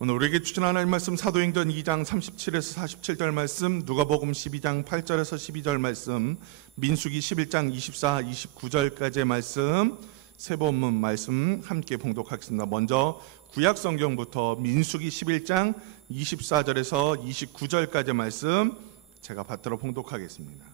오늘 우리에게 주신 하나님 말씀 사도행전 2장 37에서 47절 말씀, 누가복음 12장 8절에서 12절 말씀, 민수기 11장 24, 29절까지의 말씀, 세 본문 말씀 함께 봉독하겠습니다. 먼저 구약 성경부터 민수기 11장 24절에서 29절까지의 말씀 제가 받들어 봉독하겠습니다.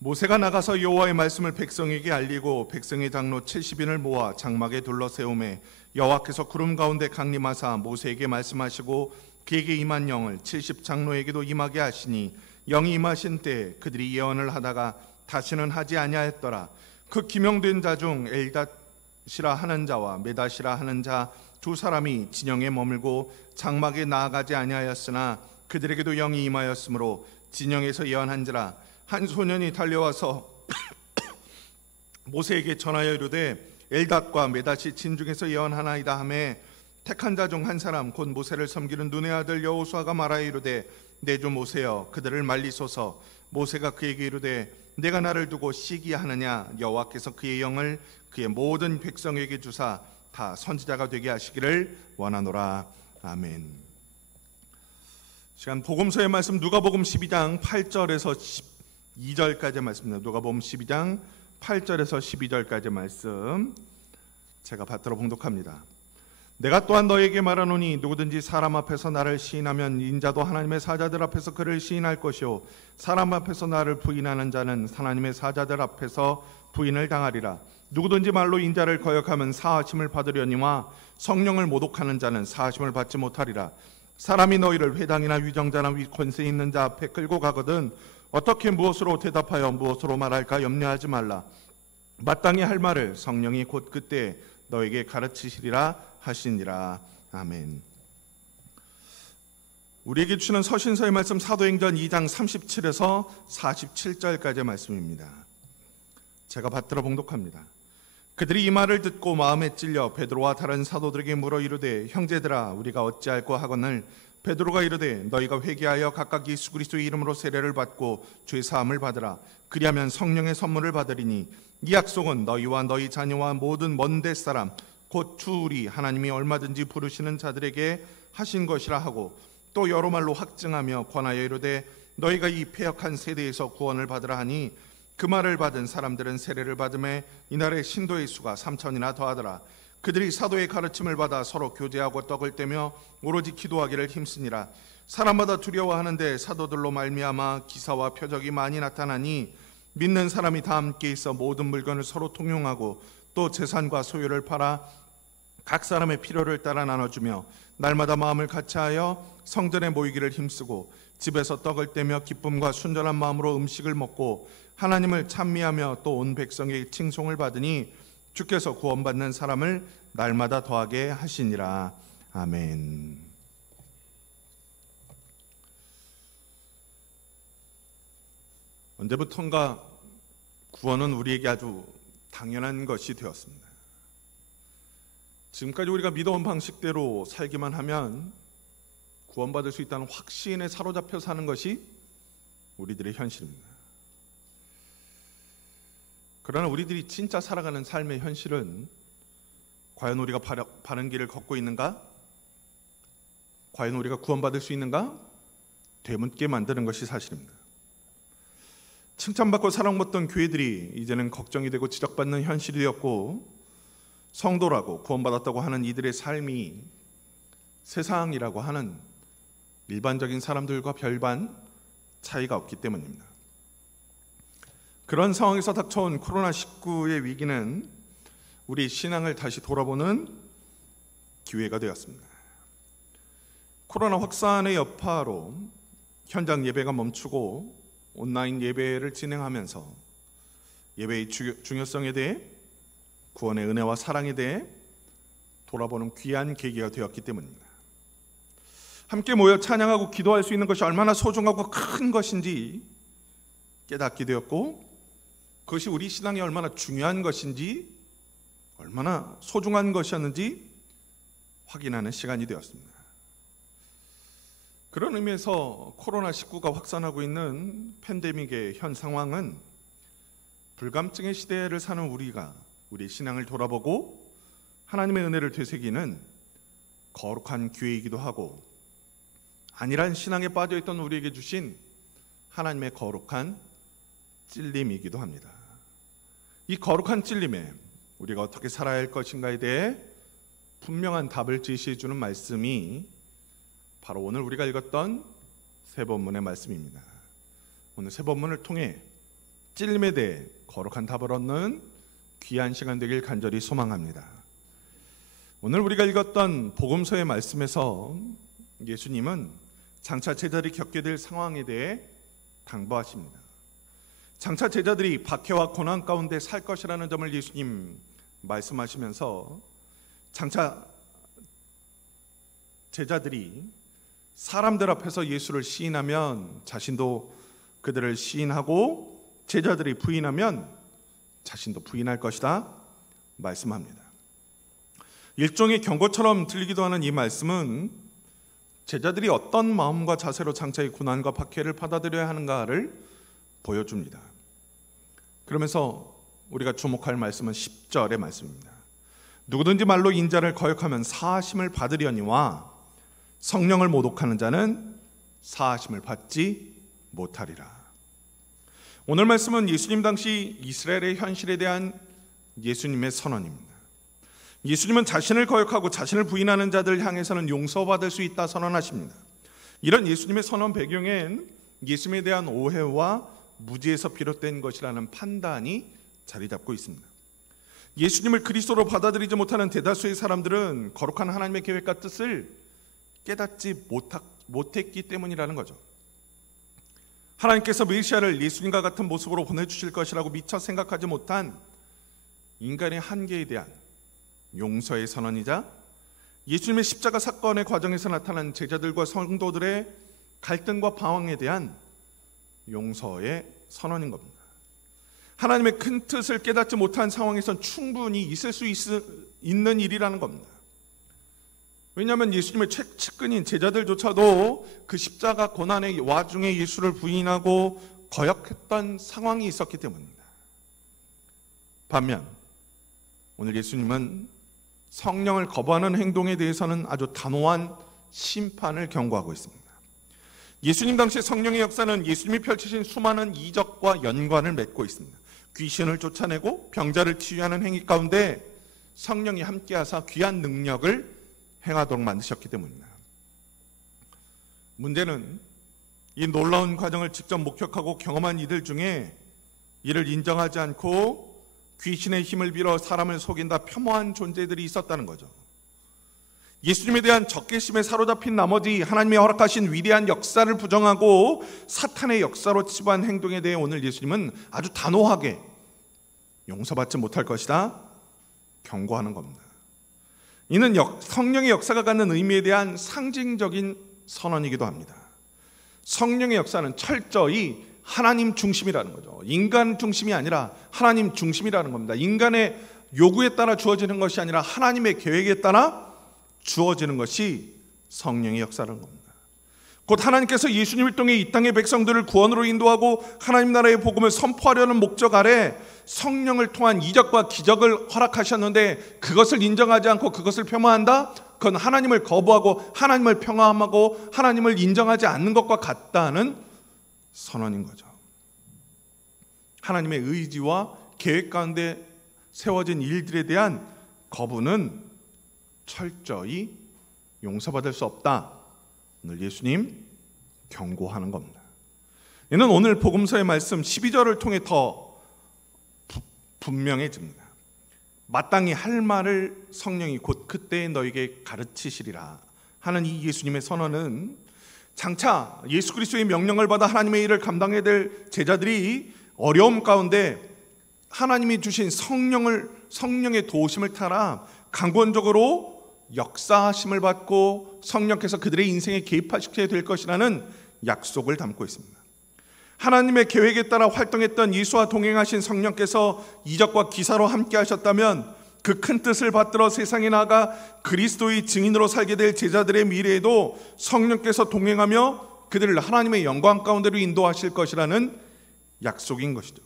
모세가 나가서 여호와의 말씀을 백성에게 알리고 백성의 장로 70인을 모아 장막에 둘러 세우매 여호와께서 구름 가운데 강림하사 모세에게 말씀하시고 그에게 임한 영을 70장로에게도 임하게 하시니 영이 임하신 때 그들이 예언을 하다가 다시는 하지 아니하였더라. 그 기명된 자 중 엘닷이라 하는 자와 메닷이라 하는 자 두 사람이 진영에 머물고 장막에 나아가지 아니하였으나 그들에게도 영이 임하였으므로 진영에서 예언한지라. 한 소년이 달려와서 모세에게 전하여 이르되 엘닷과 메닷이 진중에서 예언하나이다 하매 택한 자 중 한 사람 곧 모세를 섬기는 눈의 아들 여호수아가 말하여 이르되 내 주 모세여 그들을 말리소서. 모세가 그에게 이르되 내가 나를 두고 시기하느냐. 여호와께서 그의 영을 그의 모든 백성에게 주사 다 선지자가 되게 하시기를 원하노라. 아멘. 시간 복음서의 말씀 누가복음 12장 8절에서 12절까지 말씀입니다. 누가복음 12장 8절에서 12절까지 말씀 제가 받들어 봉독합니다. 내가 또한 너에게 말하노니 누구든지 사람 앞에서 나를 시인하면 인자도 하나님의 사자들 앞에서 그를 시인할 것이요 사람 앞에서 나를 부인하는 자는 하나님의 사자들 앞에서 부인을 당하리라. 누구든지 말로 인자를 거역하면 사하심을 받으려니와 성령을 모독하는 자는 사하심을 받지 못하리라. 사람이 너희를 회당이나 위정자나 권세 있는 자 앞에 끌고 가거든 어떻게 무엇으로 대답하여 무엇으로 말할까 염려하지 말라. 마땅히 할 말을 성령이 곧 그때 너에게 가르치시리라 하시니라. 아멘. 우리에게 주시는 서신서의 말씀 사도행전 2장 37에서 47절까지의 말씀입니다. 제가 받들어 봉독합니다. 그들이 이 말을 듣고 마음에 찔려 베드로와 다른 사도들에게 물어 이르되 형제들아 우리가 어찌할꼬 하거늘 베드로가 이르되 너희가 회개하여 각각 예수 그리스도의 이름으로 세례를 받고 죄 사함을 받으라. 그리하면 성령의 선물을 받으리니 이 약속은 너희와 너희 자녀와 모든 먼데 사람 곧 주우리 하나님이 얼마든지 부르시는 자들에게 하신 것이라 하고 또 여러 말로 확증하며 권하여 이르되 너희가 이 패역한 세대에서 구원을 받으라 하니 그 말을 받은 사람들은 세례를 받음에 이날의 신도의 수가 3,000이나 더하더라. 그들이 사도의 가르침을 받아 서로 교제하고 떡을 떼며 오로지 기도하기를 힘쓰니라. 사람마다 두려워하는데 사도들로 말미암아 기사와 표적이 많이 나타나니 믿는 사람이 다 함께 있어 모든 물건을 서로 통용하고 또 재산과 소유를 팔아 각 사람의 필요를 따라 나눠주며 날마다 마음을 같이하여 성전에 모이기를 힘쓰고 집에서 떡을 떼며 기쁨과 순전한 마음으로 음식을 먹고 하나님을 찬미하며 또 온 백성의 칭송을 받으니 주께서 구원받는 사람을 날마다 더하게 하시니라. 아멘. 언제부턴가 구원은 우리에게 아주 당연한 것이 되었습니다. 지금까지 우리가 믿어온 방식대로 살기만 하면 구원받을 수 있다는 확신에 사로잡혀 사는 것이 우리들의 현실입니다. 그러나 우리들이 진짜 살아가는 삶의 현실은 과연 우리가 바른 길을 걷고 있는가? 과연 우리가 구원받을 수 있는가? 되묻게 만드는 것이 사실입니다. 칭찬받고 사랑받던 교회들이 이제는 걱정이 되고 지적받는 현실이 되었고 성도라고 구원받았다고 하는 이들의 삶이 세상이라고 하는 일반적인 사람들과 별반 차이가 없기 때문입니다. 그런 상황에서 닥쳐온 코로나19의 위기는 우리 신앙을 다시 돌아보는 기회가 되었습니다. 코로나 확산의 여파로 현장 예배가 멈추고 온라인 예배를 진행하면서 예배의 중요성에 대해 구원의 은혜와 사랑에 대해 돌아보는 귀한 계기가 되었기 때문입니다. 함께 모여 찬양하고 기도할 수 있는 것이 얼마나 소중하고 큰 것인지 깨닫게 되었고 그것이 우리 신앙에 얼마나 중요한 것인지 얼마나 소중한 것이었는지 확인하는 시간이 되었습니다. 그런 의미에서 코로나19가 확산하고 있는 팬데믹의 현 상황은 불감증의 시대를 사는 우리가 우리 신앙을 돌아보고 하나님의 은혜를 되새기는 거룩한 기회이기도 하고 안일한 신앙에 빠져있던 우리에게 주신 하나님의 거룩한 찔림이기도 합니다. 이 거룩한 찔림에 우리가 어떻게 살아야 할 것인가에 대해 분명한 답을 제시해 주는 말씀이 바로 오늘 우리가 읽었던 세 본문의 말씀입니다. 오늘 세 본문을 통해 찔림에 대해 거룩한 답을 얻는 귀한 시간 되길 간절히 소망합니다. 오늘 우리가 읽었던 복음서의 말씀에서 예수님은 장차 제자들이 겪게 될 상황에 대해 당부하십니다. 장차 제자들이 박해와 고난 가운데 살 것이라는 점을 예수님 말씀하시면서 장차 제자들이 사람들 앞에서 예수를 시인하면 자신도 그들을 시인하고 제자들이 부인하면 자신도 부인할 것이다 말씀합니다. 일종의 경고처럼 들리기도 하는 이 말씀은 제자들이 어떤 마음과 자세로 장차의 고난과 박해를 받아들여야 하는가를 보여줍니다. 그러면서 우리가 주목할 말씀은 10절의 말씀입니다. 누구든지 말로 인자를 거역하면 사하심을 받으려니와 성령을 모독하는 자는 사하심을 받지 못하리라. 오늘 말씀은 예수님 당시 이스라엘의 현실에 대한 예수님의 선언입니다. 예수님은 자신을 거역하고 자신을 부인하는 자들 향해서는 용서받을 수 있다 선언하십니다. 이런 예수님의 선언 배경엔 예수님에 대한 오해와 무지에서 비롯된 것이라는 판단이 자리 잡고 있습니다. 예수님을 그리스도로 받아들이지 못하는 대다수의 사람들은 거룩한 하나님의 계획과 뜻을 깨닫지 못했기 때문이라는 거죠. 하나님께서 메시아를 예수님과 같은 모습으로 보내주실 것이라고 미처 생각하지 못한 인간의 한계에 대한 용서의 선언이자 예수님의 십자가 사건의 과정에서 나타난 제자들과 성도들의 갈등과 방황에 대한 용서의 선언인 겁니다. 하나님의 큰 뜻을 깨닫지 못한 상황에선 충분히 있을 수 있는 일이라는 겁니다. 왜냐하면 예수님의 측근인 제자들조차도 그 십자가 고난의 와중에 예수를 부인하고 거역했던 상황이 있었기 때문입니다. 반면 오늘 예수님은 성령을 거부하는 행동에 대해서는 아주 단호한 심판을 경고하고 있습니다. 예수님 당시 성령의 역사는 예수님이 펼치신 수많은 이적과 연관을 맺고 있습니다. 귀신을 쫓아내고 병자를 치유하는 행위 가운데 성령이 함께하사 귀한 능력을 행하도록 만드셨기 때문입니다. 문제는 이 놀라운 과정을 직접 목격하고 경험한 이들 중에 이를 인정하지 않고 귀신의 힘을 빌어 사람을 속인다 폄하한 존재들이 있었다는 거죠. 예수님에 대한 적개심에 사로잡힌 나머지 하나님이 허락하신 위대한 역사를 부정하고 사탄의 역사로 치부한 행동에 대해 오늘 예수님은 아주 단호하게 용서받지 못할 것이다 경고하는 겁니다. 이는 성령의 역사가 갖는 의미에 대한 상징적인 선언이기도 합니다. 성령의 역사는 철저히 하나님 중심이라는 거죠. 인간 중심이 아니라 하나님 중심이라는 겁니다. 인간의 요구에 따라 주어지는 것이 아니라 하나님의 계획에 따라 주어지는 것이 성령의 역사라는 겁니다. 곧 하나님께서 예수님을 통해 이 땅의 백성들을 구원으로 인도하고 하나님 나라의 복음을 선포하려는 목적 아래 성령을 통한 이적과 기적을 허락하셨는데 그것을 인정하지 않고 그것을 폄하한다? 그건 하나님을 거부하고 하나님을 폄하하고 하나님을 인정하지 않는 것과 같다는 선언인 거죠. 하나님의 의지와 계획 가운데 세워진 일들에 대한 거부는 철저히 용서받을 수 없다. 오늘 예수님 경고하는 겁니다. 이는 오늘 복음서의 말씀 12절을 통해 더 분명해집니다. 마땅히 할 말을 성령이 곧 그때에 너에게 가르치시리라 하는 이 예수님의 선언은 장차 예수 그리스도의 명령을 받아 하나님의 일을 감당해야 될 제자들이 어려움 가운데 하나님이 주신 성령의 도우심을 따라 강권적으로 역사하심을 받고 성령께서 그들의 인생에 개입하시게 될 것이라는 약속을 담고 있습니다. 하나님의 계획에 따라 활동했던 예수와 동행하신 성령께서 이적과 기사로 함께 하셨다면 그 큰 뜻을 받들어 세상에 나가 그리스도의 증인으로 살게 될 제자들의 미래에도 성령께서 동행하며 그들을 하나님의 영광 가운데로 인도하실 것이라는 약속인 것이죠.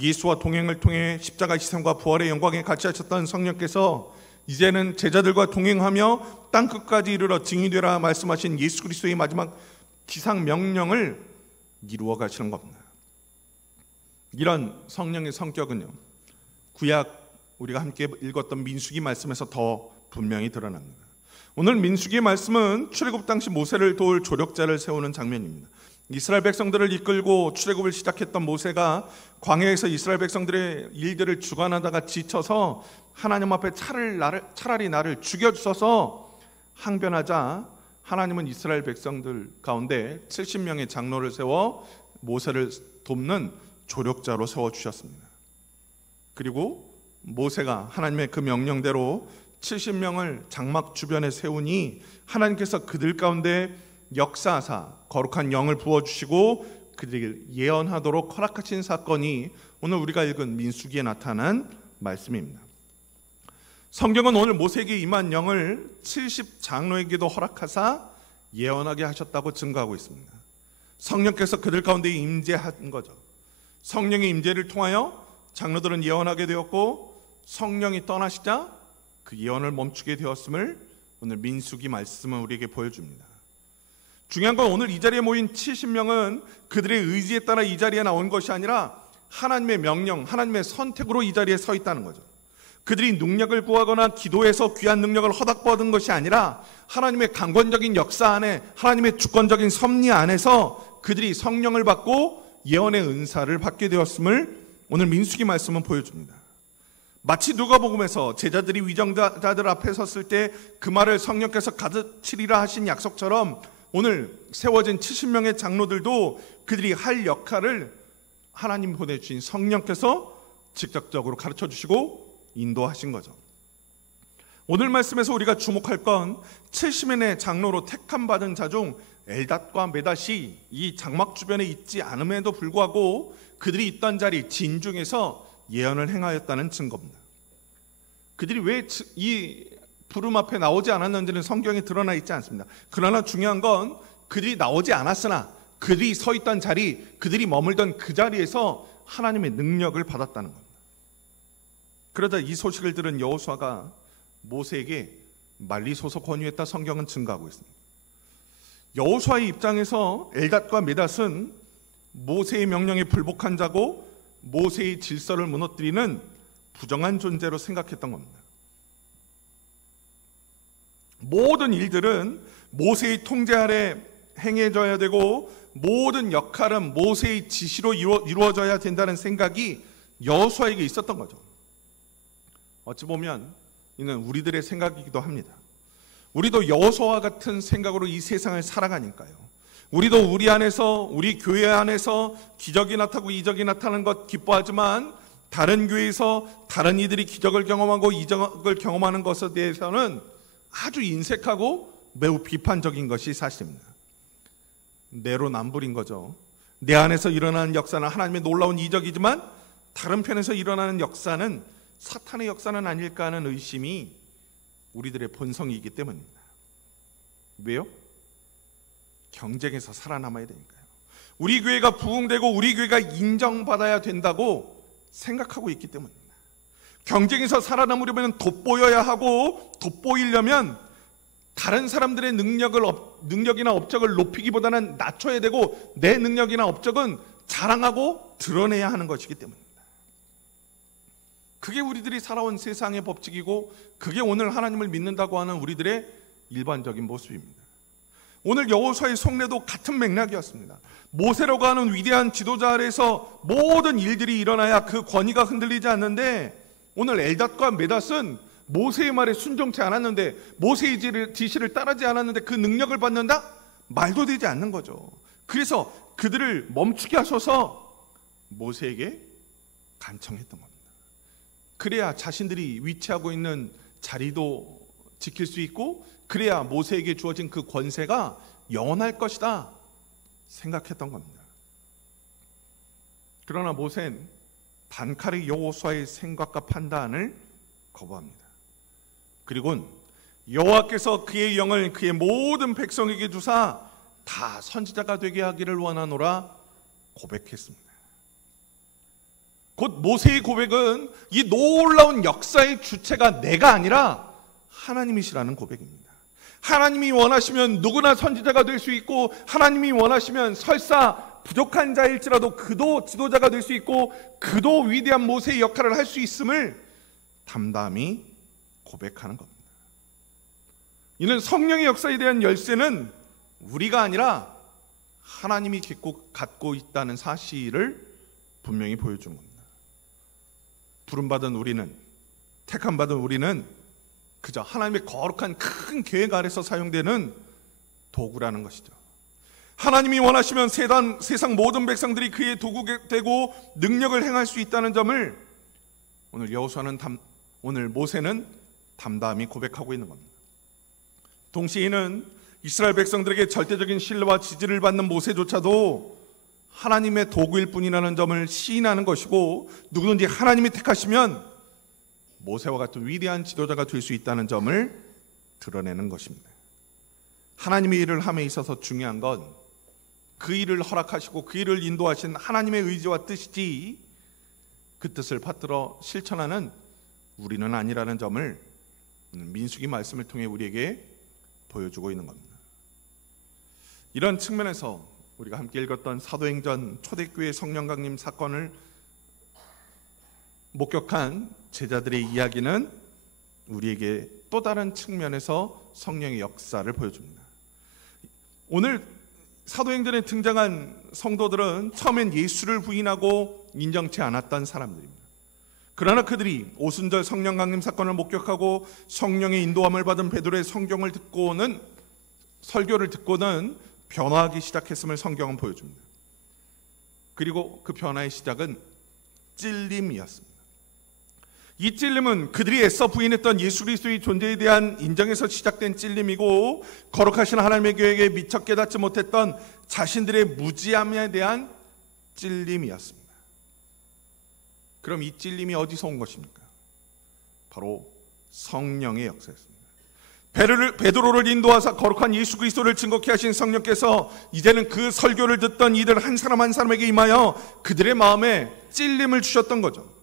예수와 동행을 통해 십자가 희생과 부활의 영광에 같이 하셨던 성령께서 이제는 제자들과 동행하며 땅끝까지 이르러 증인이 되라 말씀하신 예수 그리스도의 마지막 기상 명령을 이루어 가시는 겁니다. 이런 성령의 성격은요, 구약 우리가 함께 읽었던 민수기 말씀에서 더 분명히 드러납니다. 오늘 민수기의 말씀은 출애굽 당시 모세를 도울 조력자를 세우는 장면입니다. 이스라엘 백성들을 이끌고 출애굽을 시작했던 모세가 광야에서 이스라엘 백성들의 일들을 주관하다가 지쳐서 하나님 앞에 차라리 나를 죽여주셔서 항변하자 하나님은 이스라엘 백성들 가운데 70명의 장로를 세워 모세를 돕는 조력자로 세워주셨습니다. 그리고 모세가 하나님의 그 명령대로 70명을 장막 주변에 세우니 하나님께서 그들 가운데 역사하사 거룩한 영을 부어주시고 그들을 예언하도록 허락하신 사건이 오늘 우리가 읽은 민수기에 나타난 말씀입니다. 성경은 오늘 모세에게 임한 영을 70장로에게도 허락하사 예언하게 하셨다고 증거하고 있습니다. 성령께서 그들 가운데 임재한 거죠. 성령의 임재를 통하여 장로들은 예언하게 되었고 성령이 떠나시자 그 예언을 멈추게 되었음을 오늘 민수기 말씀은 우리에게 보여줍니다. 중요한 건 오늘 이 자리에 모인 70명은 그들의 의지에 따라 이 자리에 나온 것이 아니라 하나님의 명령, 하나님의 선택으로 이 자리에 서 있다는 거죠. 그들이 능력을 구하거나 기도해서 귀한 능력을 허락받은 것이 아니라 하나님의 강권적인 역사 안에, 하나님의 주권적인 섭리 안에서 그들이 성령을 받고 예언의 은사를 받게 되었음을 오늘 민수기 말씀은 보여줍니다. 마치 누가복음에서 제자들이 위정자들 앞에 섰을 때 그 말을 성령께서 가르치리라 하신 약속처럼 오늘 세워진 70명의 장로들도 그들이 할 역할을 하나님 보내주신 성령께서 직접적으로 가르쳐주시고 인도하신 거죠. 오늘 말씀에서 우리가 주목할 건 70명의 장로로 택함받은 자 중 엘닷과 메닷이 이 장막 주변에 있지 않음에도 불구하고 그들이 있던 자리 진중에서 예언을 행하였다는 증거입니다. 그들이 왜 이 부름 앞에 나오지 않았는지는 성경에 드러나 있지 않습니다. 그러나 중요한 건 그들이 나오지 않았으나 그들이 서 있던 자리, 그들이 머물던 그 자리에서 하나님의 능력을 받았다는 겁니다. 그러자 이 소식을 들은 여호수아가 모세에게 말리소서 권유했다 성경은 증거하고 있습니다. 여호수아의 입장에서 엘닷과 메닷은 모세의 명령에 불복한 자고 모세의 질서를 무너뜨리는 부정한 존재로 생각했던 겁니다. 모든 일들은 모세의 통제 아래 행해져야 되고 모든 역할은 모세의 지시로 이루어져야 된다는 생각이 여호수아에게 있었던 거죠. 어찌 보면 이는 우리들의 생각이기도 합니다. 우리도 여호수아와 같은 생각으로 이 세상을 살아가니까요. 우리도 우리 안에서, 우리 교회 안에서 기적이 나타나고 이적이 나타나는 것 기뻐하지만 다른 교회에서 다른 이들이 기적을 경험하고 이적을 경험하는 것에 대해서는 아주 인색하고 매우 비판적인 것이 사실입니다. 내로남불인 거죠. 내 안에서 일어나는 역사는 하나님의 놀라운 이적이지만 다른 편에서 일어나는 역사는 사탄의 역사는 아닐까 하는 의심이 우리들의 본성이기 때문입니다. 왜요? 경쟁에서 살아남아야 되니까요. 우리 교회가 부흥되고 우리 교회가 인정받아야 된다고 생각하고 있기 때문입니다. 경쟁에서 살아남으려면 돋보여야 하고 돋보이려면 다른 사람들의 능력이나 업적을 높이기보다는 낮춰야 되고 내 능력이나 업적은 자랑하고 드러내야 하는 것이기 때문입니다. 그게 우리들이 살아온 세상의 법칙이고 그게 오늘 하나님을 믿는다고 하는 우리들의 일반적인 모습입니다. 오늘 여호수아의 속내도 같은 맥락이었습니다. 모세라고 하는 위대한 지도자 아래서 모든 일들이 일어나야 그 권위가 흔들리지 않는데 오늘 엘닷과 메닷은 모세의 말에 순종치 않았는데 모세의 지시를 따르지 않았는데 그 능력을 받는다? 말도 되지 않는 거죠. 그래서 그들을 멈추게 하셔서 모세에게 간청했던 겁니다. 그래야 자신들이 위치하고 있는 자리도 지킬 수 있고 그래야 모세에게 주어진 그 권세가 영원할 것이다 생각했던 겁니다. 그러나 모세는 단칼에 여호수아의 생각과 판단을 거부합니다. 그리고는 여호와께서 그의 영을 그의 모든 백성에게 주사 다 선지자가 되게 하기를 원하노라 고백했습니다. 곧 모세의 고백은 이 놀라운 역사의 주체가 내가 아니라 하나님이시라는 고백입니다. 하나님이 원하시면 누구나 선지자가 될 수 있고, 하나님이 원하시면 설사 부족한 자일지라도 그도 지도자가 될 수 있고, 그도 위대한 모세의 역할을 할 수 있음을 담담히 고백하는 겁니다. 이는 성령의 역사에 대한 열쇠는 우리가 아니라 하나님이 갖고 있다는 사실을 분명히 보여준 겁니다. 부름받은 우리는, 택함받은 우리는 그저 하나님의 거룩한 큰 계획 아래서 사용되는 도구라는 것이죠. 하나님이 원하시면 세상 모든 백성들이 그의 도구가 되고 능력을 행할 수 있다는 점을 오늘 모세는 담담히 고백하고 있는 겁니다. 동시에 이는 이스라엘 백성들에게 절대적인 신뢰와 지지를 받는 모세조차도 하나님의 도구일 뿐이라는 점을 시인하는 것이고, 누구든지 하나님이 택하시면 모세와 같은 위대한 지도자가 될 수 있다는 점을 드러내는 것입니다. 하나님의 일을 함에 있어서 중요한 건 그 일을 허락하시고 그 일을 인도하신 하나님의 의지와 뜻이지, 그 뜻을 받들어 실천하는 우리는 아니라는 점을 민수기 말씀을 통해 우리에게 보여주고 있는 겁니다. 이런 측면에서 우리가 함께 읽었던 사도행전 초대교회 성령 강림 사건을 목격한 제자들의 이야기는 우리에게 또 다른 측면에서 성령의 역사를 보여줍니다. 오늘 사도행전에 등장한 성도들은 처음엔 예수를 부인하고 인정치 않았던 사람들입니다. 그러나 그들이 오순절 성령 강림 사건을 목격하고 성령의 인도함을 받은 베드로의 설교를 듣고는 변화하기 시작했음을 성경은 보여줍니다. 그리고 그 변화의 시작은 찔림이었습니다. 이 찔림은 그들이 애써 부인했던 예수 그리스도의 존재에 대한 인정에서 시작된 찔림이고, 거룩하신 하나님의 계획에 미처 깨닫지 못했던 자신들의 무지함에 대한 찔림이었습니다. 그럼 이 찔림이 어디서 온 것입니까? 바로 성령의 역사였습니다. 베드로를 인도하사 거룩한 예수 그리스도를 증거케 하신 성령께서 이제는 그 설교를 듣던 이들 한 사람 한 사람에게 임하여 그들의 마음에 찔림을 주셨던 거죠.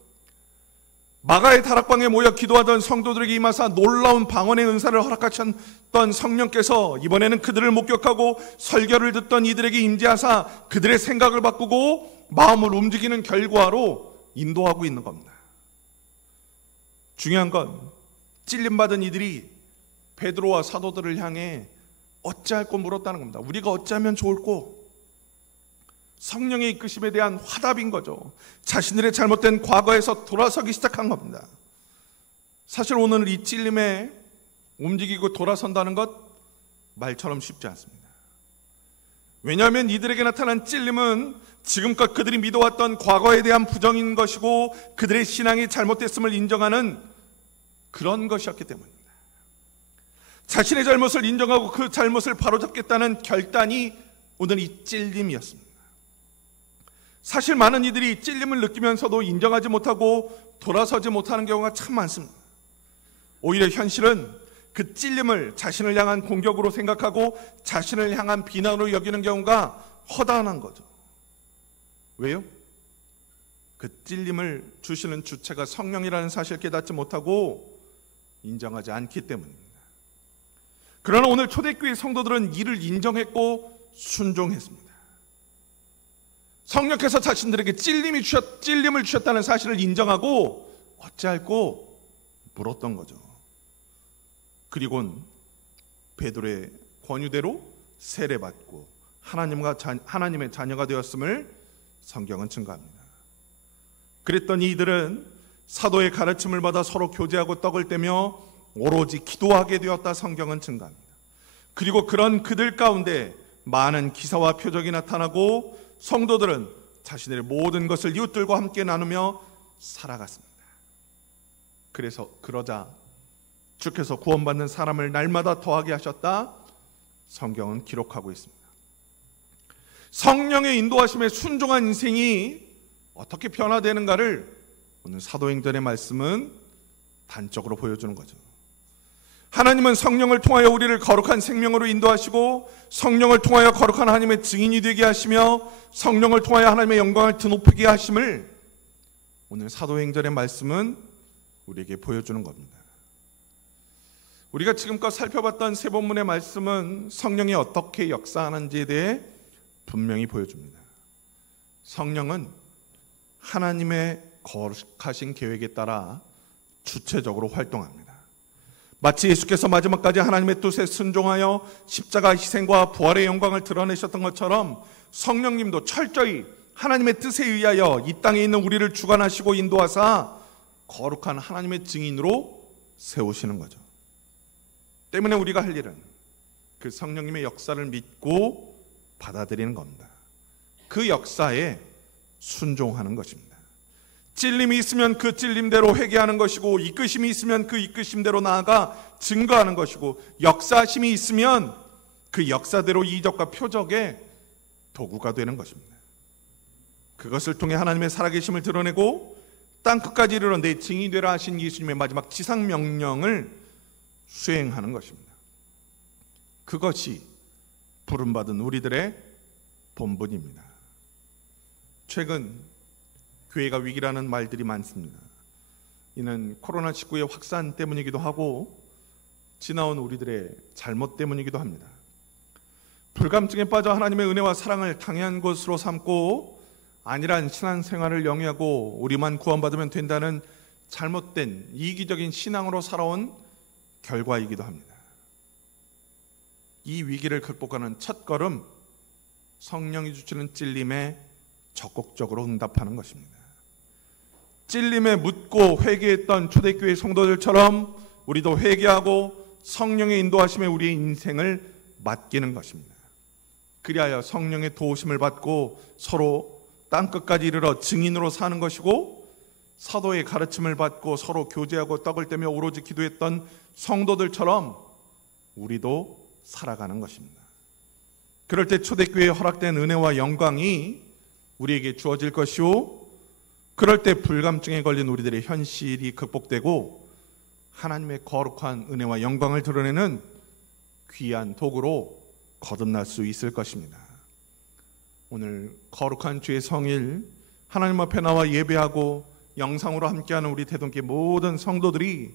마가의 다락방에 모여 기도하던 성도들에게 임하사 놀라운 방언의 은사를 허락하셨던 성령께서 이번에는 그들을 목격하고 설교를 듣던 이들에게 임재하사 그들의 생각을 바꾸고 마음을 움직이는 결과로 인도하고 있는 겁니다. 중요한 건 찔림받은 이들이 베드로와 사도들을 향해 어찌할꼬 물었다는 겁니다. 우리가 어찌하면 좋을꼬? 성령의 이끄심에 대한 화답인 거죠. 자신들의 잘못된 과거에서 돌아서기 시작한 겁니다. 사실 오늘 이 찔림에 움직이고 돌아선다는 것 말처럼 쉽지 않습니다. 왜냐하면 이들에게 나타난 찔림은 지금껏 그들이 믿어왔던 과거에 대한 부정인 것이고 그들의 신앙이 잘못됐음을 인정하는 그런 것이었기 때문입니다. 자신의 잘못을 인정하고 그 잘못을 바로잡겠다는 결단이 오늘 이 찔림이었습니다. 사실 많은 이들이 찔림을 느끼면서도 인정하지 못하고 돌아서지 못하는 경우가 참 많습니다. 오히려 현실은 그 찔림을 자신을 향한 공격으로 생각하고 자신을 향한 비난으로 여기는 경우가 허다한 거죠. 왜요? 그 찔림을 주시는 주체가 성령이라는 사실을 깨닫지 못하고 인정하지 않기 때문입니다. 그러나 오늘 초대교회 성도들은 이를 인정했고 순종했습니다. 성령께서 자신들에게 찔림을 주셨다는 사실을 인정하고 어찌할꼬 물었던 거죠. 그리고는 베드로의 권유대로 세례받고 하나님의 자녀가 되었음을 성경은 증거합니다. 그랬더니 이들은 사도의 가르침을 받아 서로 교제하고 떡을 떼며 오로지 기도하게 되었다 성경은 증거합니다. 그리고 그런 그들 가운데 많은 기사와 표적이 나타나고 성도들은 자신의 모든 것을 이웃들과 함께 나누며 살아갔습니다. 그러자 주께서 구원받는 사람을 날마다 더하게 하셨다 성경은 기록하고 있습니다. 성령의 인도하심에 순종한 인생이 어떻게 변화되는가를 오늘 사도행전의 말씀은 단적으로 보여주는 거죠. 하나님은 성령을 통하여 우리를 거룩한 생명으로 인도하시고 성령을 통하여 거룩한 하나님의 증인이 되게 하시며 성령을 통하여 하나님의 영광을 드높이게 하심을 오늘 사도행전의 말씀은 우리에게 보여주는 겁니다. 우리가 지금껏 살펴봤던 세 본문의 말씀은 성령이 어떻게 역사하는지에 대해 분명히 보여줍니다. 성령은 하나님의 거룩하신 계획에 따라 주체적으로 활동합니다. 마치 예수께서 마지막까지 하나님의 뜻에 순종하여 십자가 희생과 부활의 영광을 드러내셨던 것처럼 성령님도 철저히 하나님의 뜻에 의하여 이 땅에 있는 우리를 주관하시고 인도하사 거룩한 하나님의 증인으로 세우시는 거죠. 때문에 우리가 할 일은 그 성령님의 역사를 믿고 받아들이는 겁니다. 그 역사에 순종하는 것입니다. 찔림이 있으면 그 찔림대로 회개하는 것이고, 이끄심이 있으면 그 이끄심대로 나아가 증거하는 것이고, 역사심이 있으면 그 역사대로 이적과 표적의 도구가 되는 것입니다. 그것을 통해 하나님의 살아계심을 드러내고 땅 끝까지 이르러 내 증인이 되라 하신 예수님의 마지막 지상명령을 수행하는 것입니다. 그것이 부름받은 우리들의 본분입니다. 최근 교회가 위기라는 말들이 많습니다. 이는 코로나19의 확산 때문이기도 하고 지나온 우리들의 잘못 때문이기도 합니다. 불감증에 빠져 하나님의 은혜와 사랑을 당연한 것으로 삼고 안일한 신앙생활을 영위하고 우리만 구원받으면 된다는 잘못된 이기적인 신앙으로 살아온 결과이기도 합니다. 이 위기를 극복하는 첫걸음, 성령이 주시는 찔림에 적극적으로 응답하는 것입니다. 찔림에 묻고 회개했던 초대교회 성도들처럼 우리도 회개하고 성령의 인도하심에 우리의 인생을 맡기는 것입니다. 그리하여 성령의 도우심을 받고 서로 땅끝까지 이르러 증인으로 사는 것이고, 사도의 가르침을 받고 서로 교제하고 떡을 떼며 오로지 기도했던 성도들처럼 우리도 살아가는 것입니다. 그럴 때 초대교회에 허락된 은혜와 영광이 우리에게 주어질 것이요, 그럴 때 불감증에 걸린 우리들의 현실이 극복되고 하나님의 거룩한 은혜와 영광을 드러내는 귀한 도구로 거듭날 수 있을 것입니다. 오늘 거룩한 주의 성일 하나님 앞에 나와 예배하고 영상으로 함께하는 우리 대동교회 모든 성도들이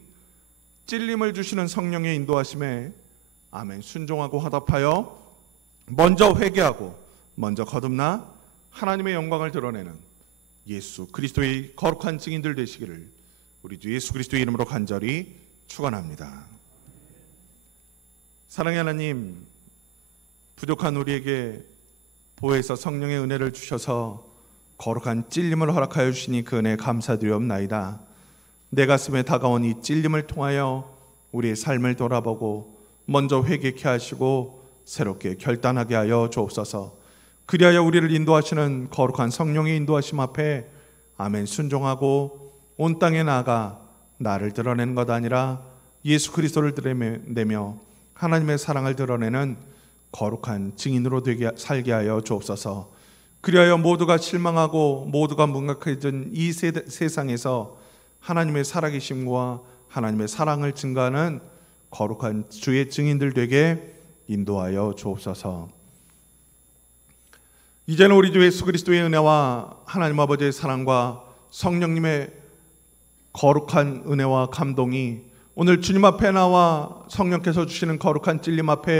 찔림을 주시는 성령의 인도하심에 아멘 순종하고 화답하여 먼저 회개하고 먼저 거듭나 하나님의 영광을 드러내는 예수 그리스도의 거룩한 증인들 되시기를 우리 주 예수 그리스도의 이름으로 간절히 축원합니다. 사랑의 하나님, 부족한 우리에게 보혜사 성령의 은혜를 주셔서 거룩한 찔림을 허락하여 주시니 그 은혜에 감사드리옵나이다. 내 가슴에 다가온 이 찔림을 통하여 우리의 삶을 돌아보고 먼저 회개케 하시고 새롭게 결단하게 하여 주옵소서. 그리하여 우리를 인도하시는 거룩한 성령의 인도하심 앞에 아멘 순종하고 온 땅에 나아가 나를 드러내는 것 아니라 예수 그리스도를 드러내며 하나님의 사랑을 드러내는 거룩한 증인으로 살게 하여 주옵소서. 그리하여 모두가 실망하고 모두가 문각해진 이 세상에서 하나님의 살아계심과 하나님의 사랑을 증거하는 거룩한 주의 증인들 되게 인도하여 주옵소서. 이제는 우리 주 예수 그리스도의 은혜와 하나님 아버지의 사랑과 성령님의 거룩한 은혜와 감동이 오늘 주님 앞에 나와 성령께서 주시는 거룩한 찔림 앞에